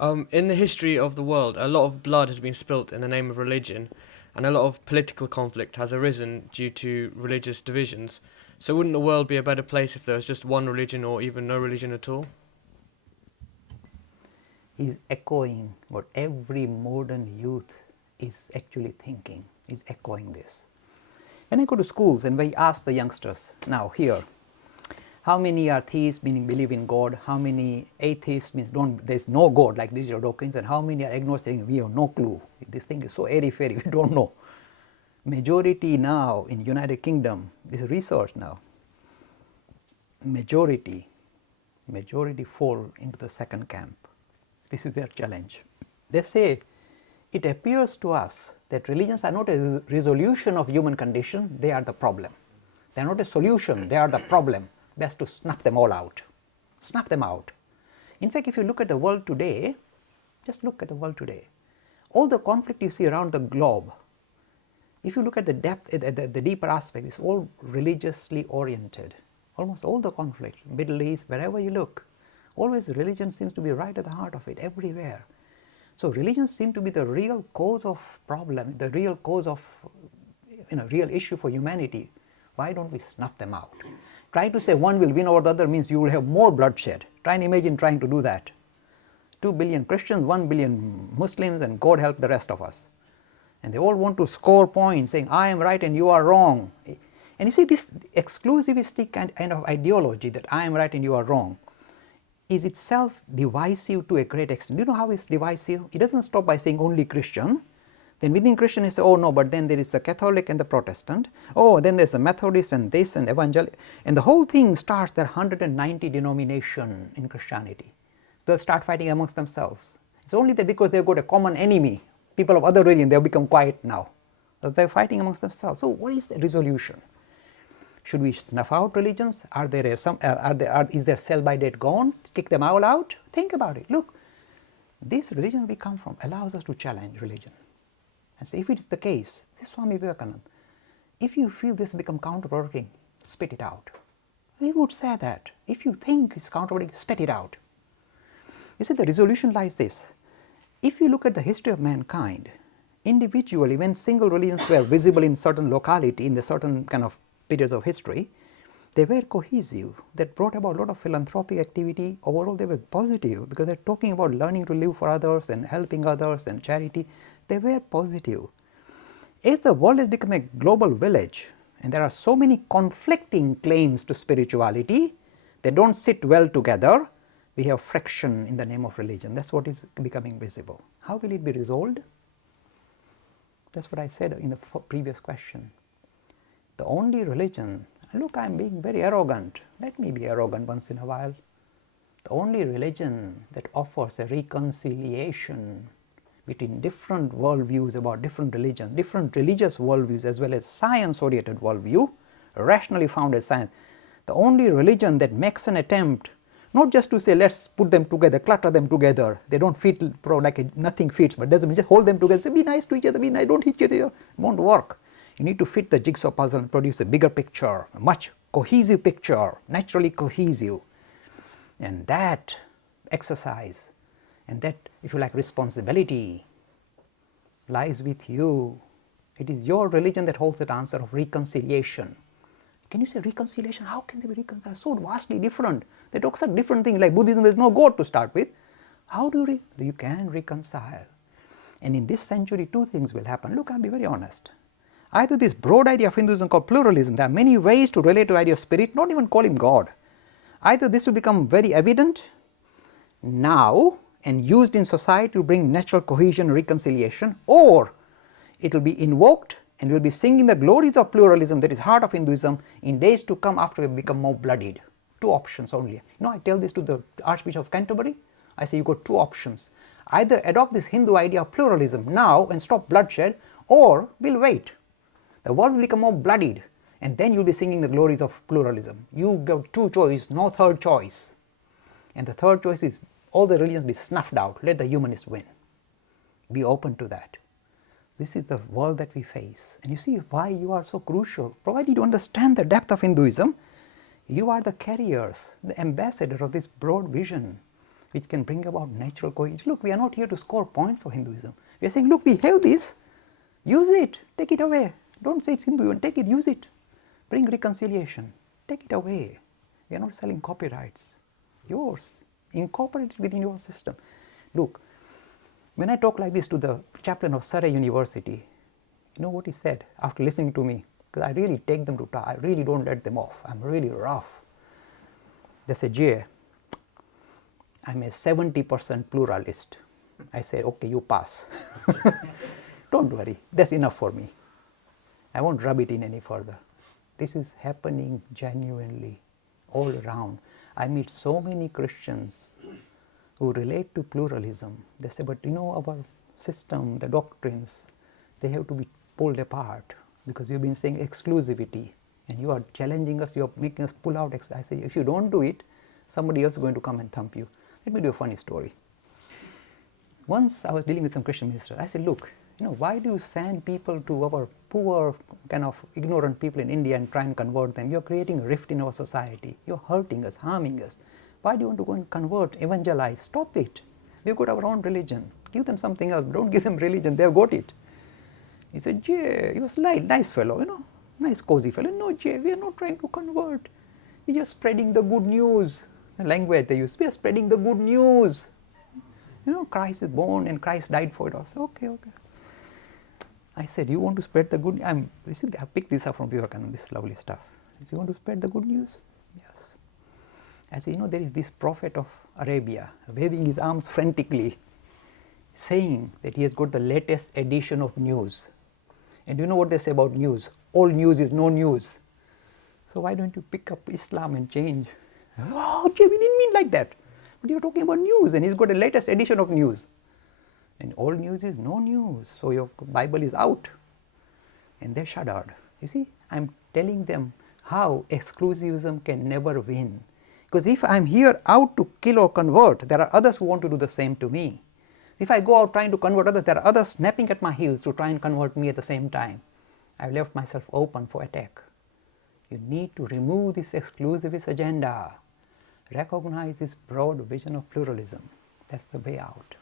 In the history of the world, a lot of blood has been spilt in the name of religion, and a lot of political conflict has arisen due to religious divisions. So, wouldn't the world be a better place if there was just one religion or even no religion at all? Is echoing what every modern youth is actually thinking, is echoing this. When I go to schools and we ask the youngsters, now here, how many are theists, meaning believe in God? How many atheists, means there's no God, like Richard Dawkins? And how many are agnostic, we have no clue? This thing is so airy-fairy, we don't know. Majority now in United Kingdom, this is research now, majority fall into the second camp. This is their challenge. They say, it appears to us that religions are not a resolution of human condition, they are the problem. They are not a solution, they are the problem. Best to snuff them all out. Snuff them out. In fact, if you look at the world today, just look at the world today. All the conflict you see around the globe, if you look at the depth, the deeper aspect, it's all religiously oriented. Almost all the conflict, Middle East, wherever you look, always religion seems to be right at the heart of it, everywhere. So religions seem to be the real cause of problem, the real cause of, real issue for humanity. Why don't we snuff them out? Try to say one will win over the other means you will have more bloodshed. Try and imagine trying to do that. 2 billion Christians, 1 billion Muslims, and God help the rest of us. And they all want to score points saying, I am right and you are wrong. And you see, this exclusivistic kind of ideology that I am right and you are wrong is itself divisive to a great extent. Do you know how it's divisive? It doesn't stop by saying only Christian. Then within Christian you say, oh no, but then there is the Catholic and the Protestant. Oh, then there's the Methodist and this and Evangelical. And the whole thing starts, there are 190 denominations in Christianity. So they'll start fighting amongst themselves. It's only that because they've got a common enemy, people of other religion, they've become quiet now. So they're fighting amongst themselves. So what is the resolution? Should we snuff out religions? Is their sell-by date gone? Kick them all out? Think about it. Look, this religion we come from allows us to challenge religion. And say, if it is the case, this Swami Vivekananda, if you feel this become counterproductive, spit it out. We would say that. If you think it's counterproductive, spit it out. You see, the resolution lies this. If you look at the history of mankind, individually, when single religions were visible in certain locality, in the certain kind of periods of history, they were cohesive. That brought about a lot of philanthropic activity. Overall, they were positive because they're talking about learning to live for others and helping others and charity. They were positive. As the world has become a global village, and there are so many conflicting claims to spirituality, they don't sit well together. We have friction in the name of religion. That's what is becoming visible. How will it be resolved? That's what I said in the previous question. The only religion, look, I'm being very arrogant. Let me be arrogant once in a while. The only religion that offers a reconciliation between different worldviews about different religions, different religious worldviews as well as science-oriented worldview, rationally founded science. The only religion that makes an attempt not just to say let's put them together, clutter them together, they don't fit, like nothing fits, but doesn't mean just hold them together, say be nice to each other, be nice, don't hit each other, it won't work. You need to fit the jigsaw puzzle and produce a bigger picture, a much cohesive picture, naturally cohesive. And that exercise and that, if you like, responsibility lies with you. It is your religion that holds that answer of reconciliation. Can you say reconciliation? How can they be reconciled? So vastly different. They talk such different things. Like Buddhism, there is no God to start with. How do you can reconcile? And in this century, two things will happen. Look, I'll be very honest. Either this broad idea of Hinduism called pluralism, there are many ways to relate to the idea of spirit, not even call him God. Either this will become very evident now and used in society to bring natural cohesion and reconciliation, or it will be invoked and we will be singing the glories of pluralism that is heart of Hinduism in days to come after we become more bloodied. Two options only. I tell this to the Archbishop of Canterbury. I say you got two options. Either adopt this Hindu idea of pluralism now and stop bloodshed, or we'll wait. The world will become more bloodied, and then you'll be singing the glories of pluralism. You got two choices, no third choice. And the third choice is all the religions be snuffed out, let the humanists win. Be open to that. This is the world that we face. And you see why you are so crucial. Provided you understand the depth of Hinduism, you are the carriers, the ambassador of this broad vision. which can bring about natural coexistence. Look, we are not here to score points for Hinduism. We are saying, look, we have this, use it, take it away. Don't say it's Hindu, take it, use it. Bring reconciliation, take it away. We are not selling copyrights. Yours, incorporate it within your system. Look, when I talk like this to the chaplain of Surrey University, you know what he said after listening to me? Because I really take them to task, I really don't let them off, I'm really rough. They say, Jay, I'm a 70% pluralist. I say, okay, you pass. Don't worry, that's enough for me. I won't rub it in any further. This is happening genuinely all around. I meet so many Christians who relate to pluralism. They say, but you know, our system, the doctrines, they have to be pulled apart because you've been saying exclusivity and you are challenging us, you are making us pull out. I say, if you don't do it, somebody else is going to come and thump you. Let me do a funny story. Once I was dealing with some Christian minister. I said, look, you know, why do you send people to our poor, kind of ignorant people in India and try and convert them? You're creating a rift in our society. You're hurting us, harming us. Why do you want to go and convert, evangelize? Stop it. We've got our own religion. Give them something else. Don't give them religion. They've got it. He said, Jay, he was nice fellow, you know, nice cozy fellow. No, Jay, we are not trying to convert. We're just spreading the good news. The language they use, we are spreading the good news. You know, Christ is born and Christ died for it. I said, okay, okay. I said, you want to spread the good news? I picked this up from Vivekananda, this lovely stuff. He said, you want to spread the good news? Yes. I said, you know, there is this prophet of Arabia waving his arms frantically, saying that he has got the latest edition of news. And you know what they say about news? All news is no news. So why don't you pick up Islam and change? Oh, Jay, we didn't mean like that. But you're talking about news and he's got the latest edition of news. And all news is no news. So your Bible is out. And they shuddered. You see, I'm telling them how exclusivism can never win. Because if I'm here out to kill or convert, there are others who want to do the same to me. If I go out trying to convert others, there are others snapping at my heels to try and convert me at the same time. I've left myself open for attack. You need to remove this exclusivist agenda. Recognize this broad vision of pluralism. That's the way out.